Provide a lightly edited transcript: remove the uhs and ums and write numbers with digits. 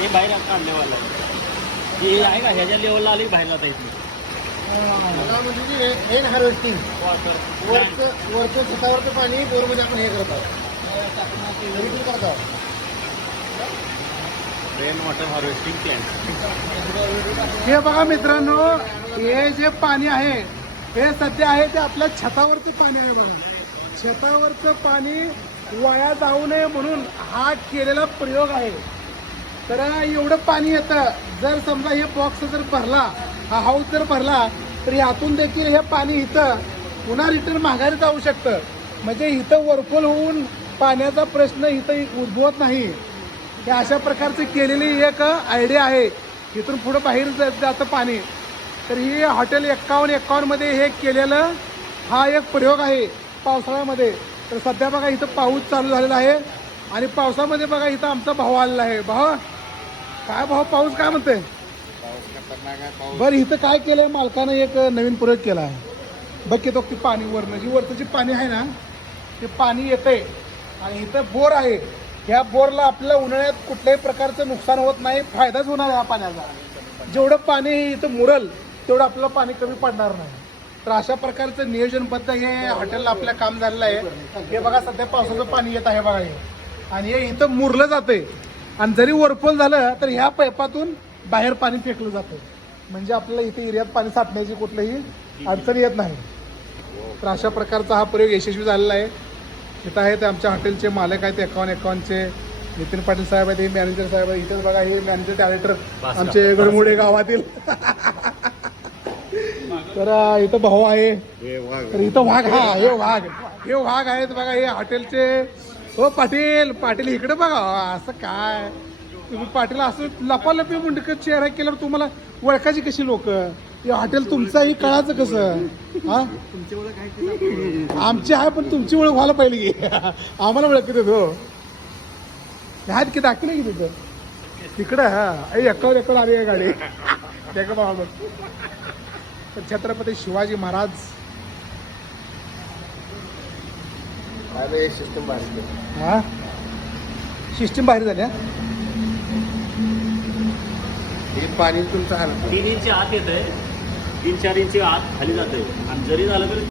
हे बाहेर काढलेवाला हे आहे का ह्याच्या लेवलला आली बाहेर जाता येत म्हणजे एन हार्वेस्टिंग वरचं शेतावरचं पाणी बोरमध्ये आपण हे करत आहोत रेन वॉटर हार्वेस्टिंग प्लॅन्ट. हे बघा मित्रांनो, हे जे पाणी आहे हे सध्या आहे ते आपल्या छतावरचं पाणी आहे बघा. छतावरचं पाणी वाया जाऊ नये म्हणून हा केलेला प्रयोग आहे. तर एवढं पाणी येतं, जर समजा हे बॉक्स जर भरला, हा हाऊस जर भरला, तर यातून देखील हे पाणी इथं पुन्हा रिटर्न माघारी जाऊ शकतं. म्हणजे इथं वरफोल होऊन पाण्याचा प्रश्न इथं उद्भवत नाही. हे अशा प्रकारची केलेली एक आयडिया आहे. इथून पुढं बाहेर जातं पाणी. तर ही हॉटेल 51 मध्ये हे केलेलं हा एक प्रयोग आहे पावसाळ्यामध्ये. तर सध्या बघा इथं पाऊस चालू झालेला आहे आणि पावसामध्ये बघा इथं आमचा भाऊ आलेला आहे. भाऊ काय भाऊ, पाऊस काय म्हणते? बरं, इथं काय केलंय मालकानं, एक नवीन प्रयोग केला आहे. बघ की तो पाणी वरनं जी वरचं जे पाणी आहे ना ते पाणी येतंय आणि इथं बोर आहे. ह्या बोरला आपल्याला उन्हाळ्यात कुठल्याही प्रकारचं नुकसान होत नाही, फायदाच होणार या पाण्याचा. जेवढं पाणी इथं मुरल तेवढं आपल्याला पाणी कमी पडणार नाही. तर अशा प्रकारचं नियोजनबद्ध हे हॉटेलला आपलं काम झालेलं आहे. हे बघा सध्या पावसाचं पाणी येत आहे बघा हे, आणि हे इथं मुरलं जातंय. आणि जरी वरफोल झालं तर ह्या पाईपातून बाहेर पाणी फेकलं जातं. म्हणजे आपल्याला इथे एरियात पाणी साठण्याची कुठलीही अडचण येत नाही. तर अशा प्रकारचा हा प्रयोग यशस्वी झालेला आहे. इथं आहेत आमच्या हॉटेलचे मालक आहेत 51चे नितीन पाटील साहेब आहेत, हे मॅनेजर साहेब आहेत. इथेच बघा हे मॅनेजर डायरेक्टर आमचे गडमुडे गावातील. तर इथं भाऊ आहे. तर इथं वाघ, हा हे वाघ आहेत बघा हे हॉटेलचे. हो पाटील इकडे बघा. असं काय तुम्ही पाटील असं लपालपी मुंडक चेहरा केल्यावर तुम्हाला ओळखायची कशी लोक? हे हॉटेल तुमचंही कळायचं कसं? हा आमची आहे पण तुमची ओळख व्हायला पाहिजे की आम्हाला ओळखत हो. आहेत की दाखवलं की तिथं तिकडं. हा एकावर आली आहे गाडी. त्या बाबा तर छत्रपती शिवाजी महाराज सिस्टम बाहेर. हा सिस्टम बाहेर झाल्या. पाणी तुमचं 3 इंच आत येतंय, 3-4 इंच आत खाली जातंय. आणि जरी झालं तरी